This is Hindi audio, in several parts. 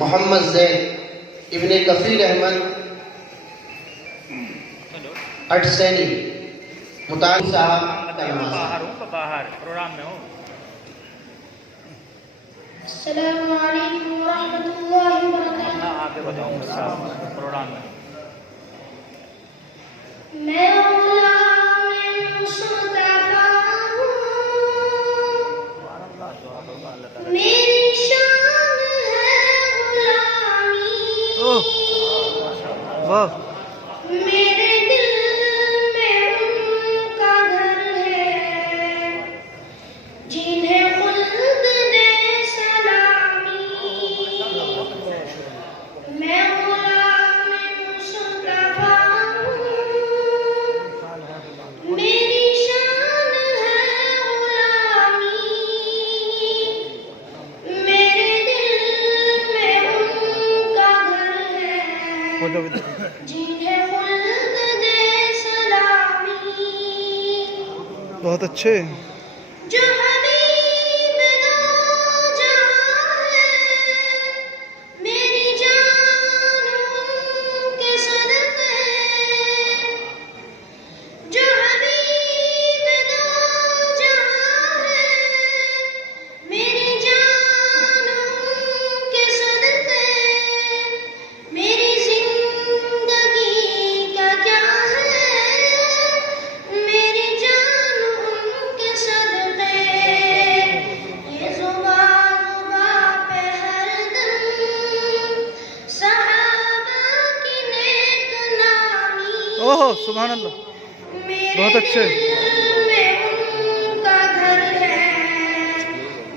मोहम्मद जैद इब्ने कफीर अहमद अटसैनी मुतालिब साहब बाहर प्रोग्राम में हो। अस्सलामु अलैकुम व रहमतुल्लाहि व बरकातुहू। आगे बताओ प्रोग्राम में। मैं गुलाम मुस्तफा हूँ, मेरी शान है गुलामी। वाह मेरे दिल में उनका घर है, जिन्हें खुल्द दे सलामी। मैं गुलाम मुस्तफा हूँ, मेरी शान है गुलामी। मेरे दिल में उनका घर है, जिन्हें खुल्द दे सलामी। बहुत अच्छे। जो हबीब दो जहां है, मेरी जान उनके सदक़े। जो हबीब दो जहां है, मेरी जान उनके सदक़े। मेरी जिंदगी का क्या है, मेरी जान उनके सदक़े। ये ज़ुबान पे हरदम सहाबा की नेक नामी। ओहो सुभान अल्लाह, बहुत अच्छे। मेरे दिल में उनका घर है,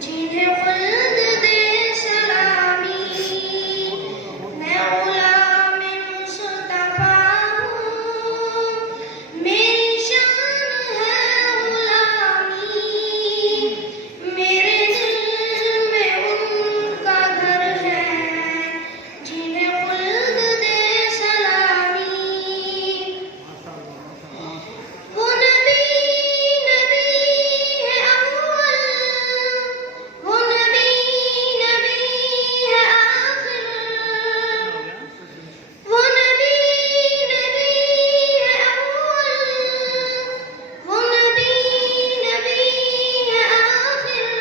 जिन्हें खुल्द दे सलामी। मैं गुलाम मुस्तफा हूँ, मेरी शान है गुलामी। मेरे दिल में उनका घर है, जिन्हें खुल्द दे सलामी। वो नबी नबी है अव्वल, वो नबी नबी है आखिर। वो नबी नबी है अव्वल, वो नबी नबी है आखिर।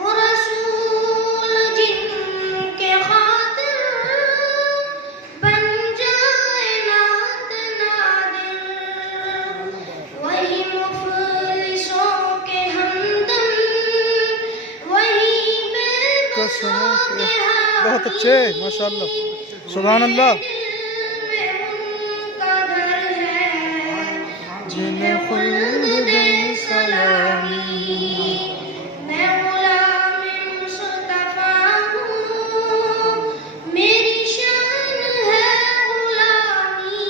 वो रसूल जिनके खातिर बन जाए नात नादिर। वही मुफलिसों के हमदम, वही बेबसों के बहुत अच्छे माशाअल्लाह सुभान अल्लाह। दिल में उनका घर है, जिन्हें खुल्द दे सलामी। मैं गुलाम मुस्तफा हूँ, मेरी शान है गुलामी।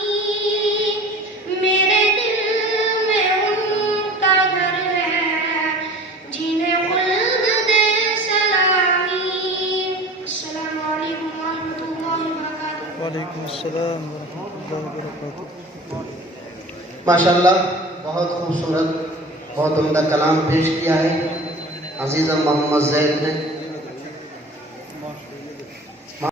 मेरे दिल में उनका घर है, जिन्हें खुल्द दे सलामी। अस्सलामु अलैकुम व रहमतुल्लाहि व बरकातुहू। वालेकुम अस्सलाम व रहमतुल्लाहि व बरकातुहू। माशाल्लाह बहुत खूबसूरत बहुत उम्दा कलाम पेश किया है अजीज़ मोहम्मद जैद ने।